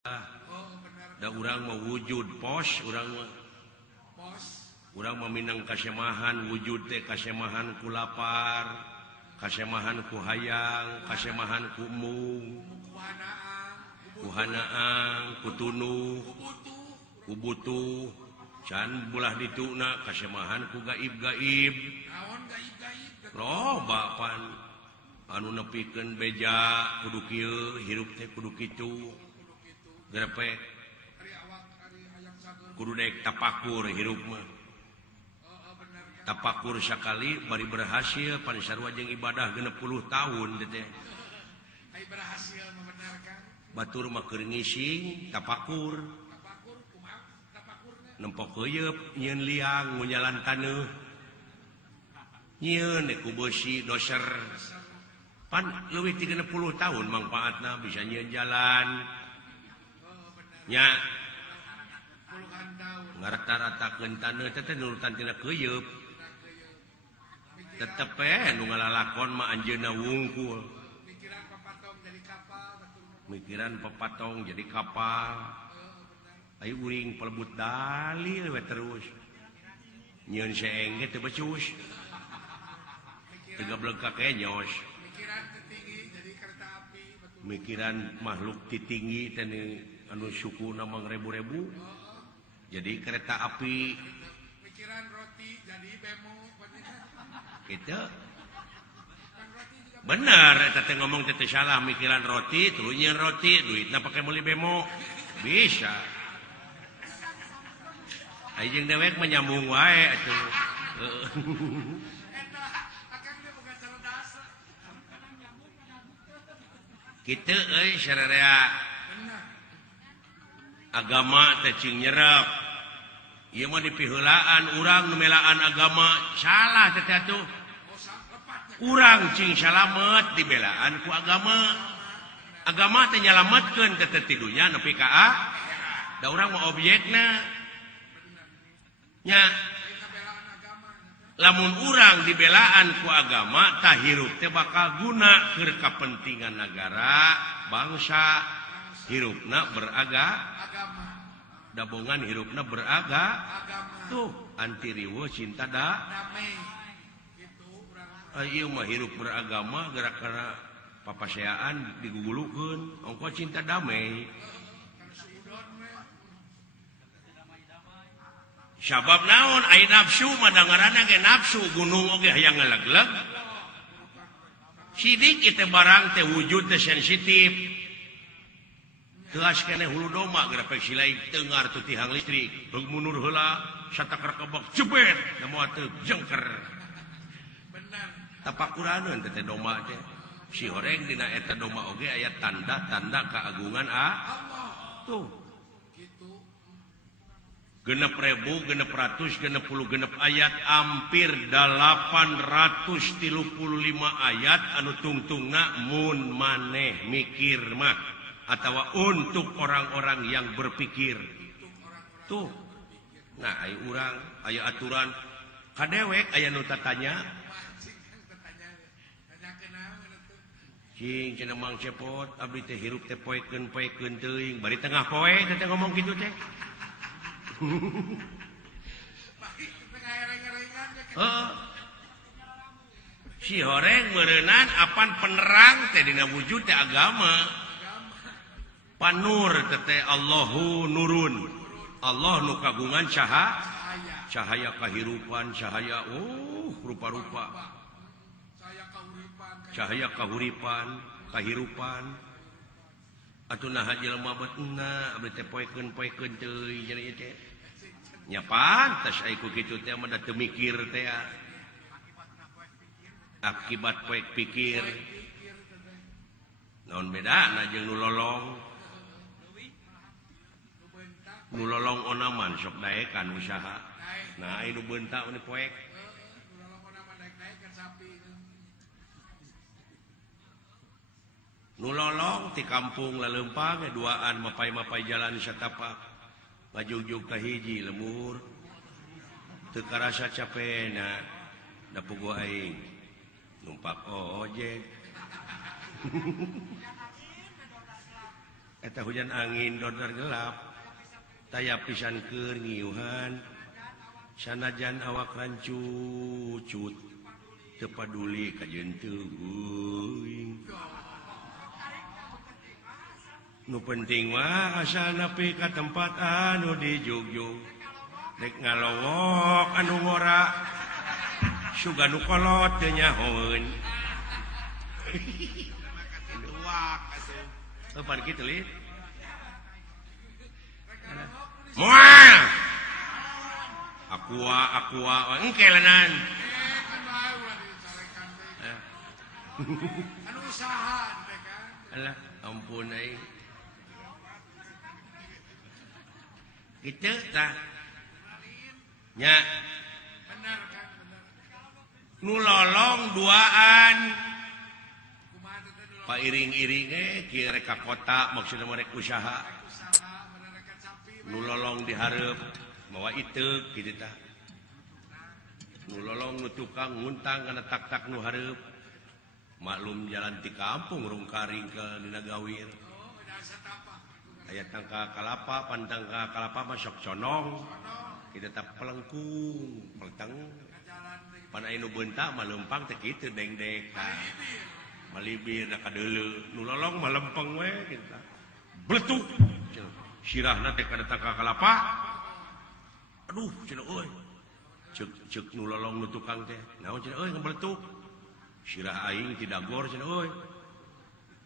da urang mewujud pos urang meminang kasemahan wujud teh kasemahan ku lapar kasemahan ku hayang kasemahan ku mung ku hanaang ku tunuh ku butuh can bulah dituna kasemahan ku gaib-gaib loba pan anu nepikeun beja kudu kieu hirup teh kudu kitu grepek kudu daek tapakur hirup mah tapakur sakali bari berhasil pan sarua jeung ibadah 60 tahun teh berhasil membenarkan batur mah keur ngising tapakur nempok heuyeub nyieun liang ngunyalan taneuh nyieun ku beusi doser pan leuwih ti 60 tahun mangpaatna bisa nyieun jalan nya ngarata-ratakeun taneuh teh nurutan tina keuyeub tetep nu ngalalakon mah anjeunna wungkul mikiran pepatong jadi kapal aya uring pelebut dalil we terus nyieun seeng ge teu becus teu bleukak nyos mikiran makhluk titinggi teh anu sukuna mangrebu-rebu jadi kereta api mikiran roti jadi bemo itu benar eta teh ngomong teh salah mikiran roti tuluy nyieun roti duitna pake meuli bemo bisa aya jeung dewek menyambung wae atuh kitu euy sararea agama teh cing nyerep ieu mah dipiheulaan urang nu melaan agama salah teh atuh urang cing salamet dibelaan ku agama teh nyalametkeun teh ti dunya nepi ka da urang mah objekna nya lamun urang dibelaan ku agama tah hirup teh bakal guna keur kapentingan negara bangsa hirupna beragama dabongan hirupna beragama tuh anti riweuh cinta damai ieu mah hirup beragama gara-gara papaseaan digugulukeun ongko cinta damai sabab naon aya nafsu mah dangaranna ge nafsu gunung oge hayang ngalegleg sidik teh barang teh wujud teh sensitif teas keneh hulu doma grepek silai teungar tu tihang listrik beug mundur heula satakar kebak jebet da moal teu jengker benar tapakuraneun teh doma teh si horeng dina eta doma oge aya tanda-tanda keagungan Allah tuh kitu 6.660 ayat hampir 835 ayat anu tungtungna mun maneh mikir mah atawa untuk orang-orang yang berpikir tuh nah aya urang aya aturan kadewek aya nu tatanya cing cenah mang cepot abdi teh hirup teh poekeun teuing bari tengah poe teh ngomong kitu teh si horeng meureunan apan penerang teh dina wujud teh agama panur teh Allahu nurun Allah nu kagungan cahaya kahirupan cahaya rupa-rupa cahaya kahuripan kahirupan atuh naha jelema betna abdi teh poekeun teuing jadi teh nya pantes aya ku kitu teh mah da teu mikir teh akibat poek pikir naon bedana jeung nu lolong onaman sok daekan usaha nah anu beuntak nu poek nu lolong ti kampung laleumpang duaan mapai-mapai jalan satapak ngajugjug ka hiji lemur teu karasa capena da puguh aing numpak ojek eta hujan angin dodar gelap taya pisan keur ngiuhan sanajan awak rancucut teu paduli ka jeung teuing nu penting mah asal nepi ka tempat anu dijugjug rek ngalowok anu ngora suga nu kolot teu nyahoeun duak atuh pan kitu li moal aqua engke lenan anu usahaan teh kan alah ampun aing kitu tah nya bener kan bener nu lolong duaan kumaha teh dulu pairing-iring kieu rek ka kota maksudna mah rek usaha usaha bener kan sapi nu lolong dihareup mawa iteuk kitu tah nu lolong nu tukang nguntang kana tak-tak nu hareup maklum jalan ti kampung rungkaring ke dina gawir oh udah satapa aya tangka kalapa pantangka kalapa mah sok conong kitu tah pelengkung pelteng jalan deui pan aya nu beuntak mah leumpang teh kitu dengdek tah malibir da kadeuleu nu lolong mah lempeng we kitu tah bletuk sirahna teh kada tangka kalapa aduh cenah euy ceuk nu lolong nu tukang teh naon cenah euy ngabletuk sirah aing tidak gor cenah euy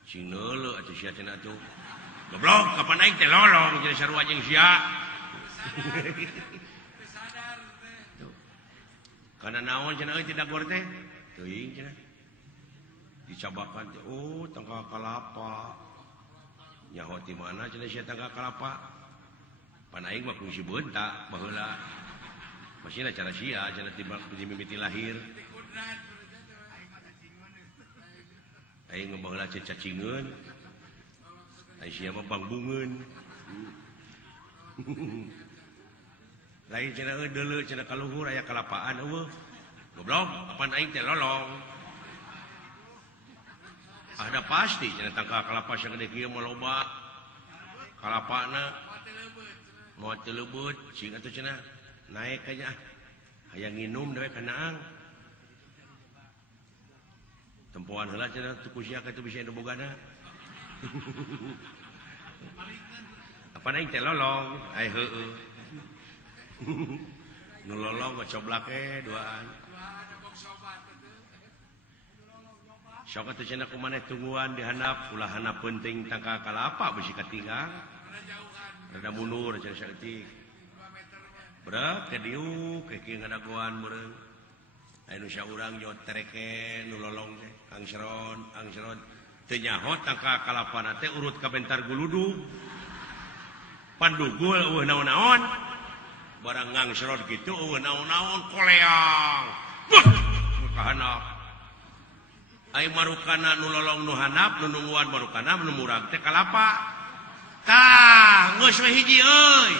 sing neuleuh atuh sia cenah atuh goblok kapan aing teh lolong cenah sarua jeung sia sadar teh kana naon cenah euy tidak gor teh teuing cenah dicabakan teh oh tangka kalapa nyaho ti mana cenah sia tangka kalapa pan aing mah kungsi beuntak baheula masihna cara sia cenah ti mimiti lahir kudrat aing baheula cacingeun ai sia mah bangbungeun lain cenah deuleu cenah kaluhur aya kalapaan eueuh goblok apan aing teh lolong ada pasti cenah tangka kalapa sagede kieu mah loba kalapana moal teu leubeut sing atuh cenah naek aja hayang nginum dewe kanaang tempoan heula cenah tuku sia ka teu bisa anu bogana apa aing teh lolong ai heueuh nu lolong ngocoblak duaan sok atuh cenah kumaneh tungguan dihandap ulah handap penting tangka kalapa bisi katinggal rada mundur cenah saeutik berat ke diu ke kieu ngadagoan meureun aya nu saurang jot tereke nu lolong teh angseron teu nyaho tangka kalapana teh urut ka bentar guludug pandugul eueuh naon-naon barang ngangseron kitu eueuh naon-naon koleang beuh ka handap ai marukana nu lolong nu handap nu nungguan marukana nu murag teh kalapa tah geus we hiji euy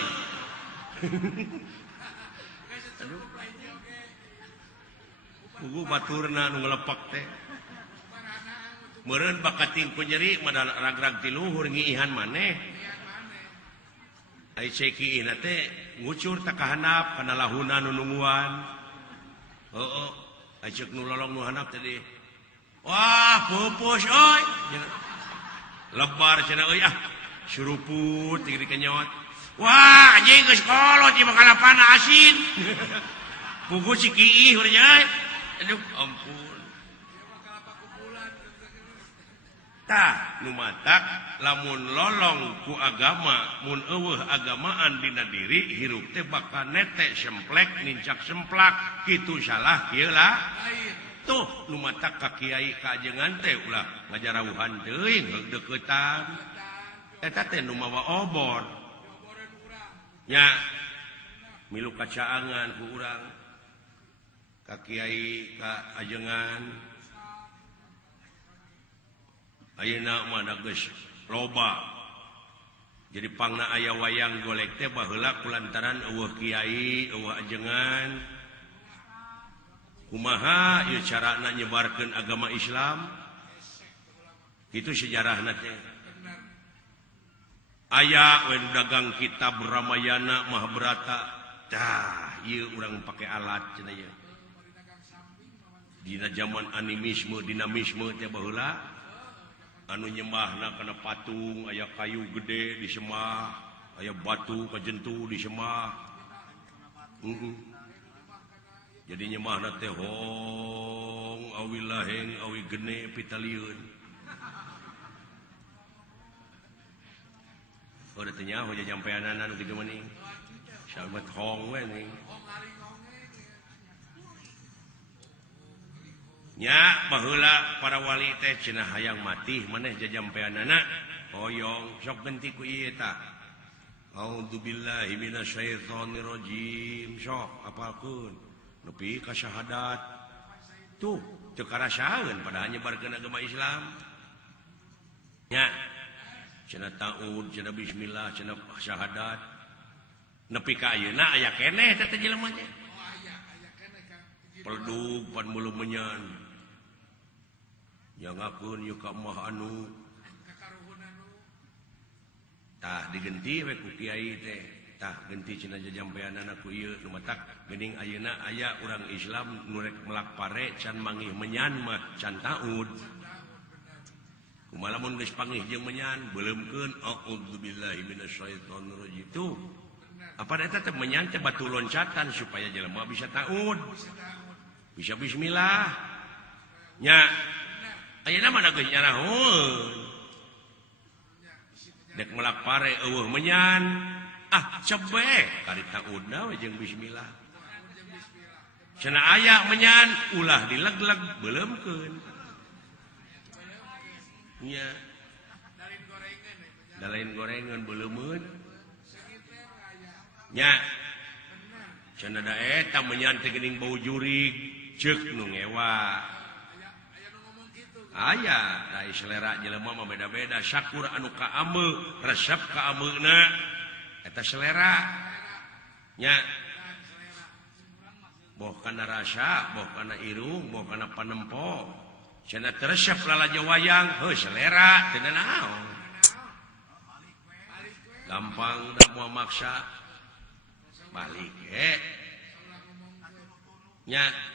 pugu baturna nu nglepek teh meureun bakat ting penyeri mada ragrag ti luhur ngiihan maneh ai ceki ina teh ngucur ta ka handap kana lahuna nu nungguan heueuh ai ceuk nu lolong nu handap tadi wah pupus euy lebar cenah euy ah suruput tinggi kenyot wah anjing geus kolot ieu mah kalapana asin pugu si kiih urang euy aduh ampun tah nu matak lamun lolong ku agama mun eueuh agamaan dina diri hirup teh bakal netek semplek nincak semplak kitu salah kieu lah tuh nu matak ka kiai kaajengan teh ulah ngajarawuhan teuing deuketan eta teh nu mawa obor nya milu kacaangan ku urang ka kiai ka ajengan ayeuna mah da geus loba jadi pangna aya wayang golek teh baheula kulantaran eueuh kiai eueuh ajengan kumaha ieu carana nyebarkeun agama Islam itu sejarahna teh aya dagang kitab Ramayana Mahabharata urang pakai alat dina zaman animisme dinamisme teh baheula anu nyembahna kana patung aya kayu gede disembah aya batu kajentu disembah jadi nyembahna teh hong awi laheng awi gene pitalieun ora teh nyaho jampeanan anu kitu meuning sahabat hong we ning nya baheula para wali teh cenah hayang mati maneh jajampeanana hoyong sok genti ku ieu tah a'udzubillahi minasyaitonir rajim sok apalkeun nepi ka syahadat tuh teu karasaeun padahal nyebarkeun agama Islam nya cenah taud cenah bismillah cenah syahadat nepi ka ayeuna aya keneh teh jelema nya pelduk pan mulu menyan jangakeun ieu ka mah anu tah digenti we ku kiai teh tah genti cenah jajampeanana ku ieu nu matak geuning ayeuna aya urang Islam nu rek melak pare can mangih menyan mah can taud kumaha mun geus pangih jeung menyan beuleumkeun a'udzubillahi minasyaitonir rajim tuh apa eta teh menyan teh batu loncatan supaya jelema bisa taud bisa bismillah nya ayeuna mah geus nyarahun dek melak pare eueuh menyan cebek kari taudna we jeung bismillah cenah aya menyan ulah dilegleg beuleumkeun nya dalain gorengan beuleumeun nya cenah da eta menyan teh geuning bau jurig ceuk nu ngewa aya da selera jelema mah beda-beda syakur anu ka ameu resep ka ameuna eta selera nya boh kana rasa boh kana irung boh kana panempo cenah resep lalajo wayang heuh selera teu naon gampang da moal maksa balik nya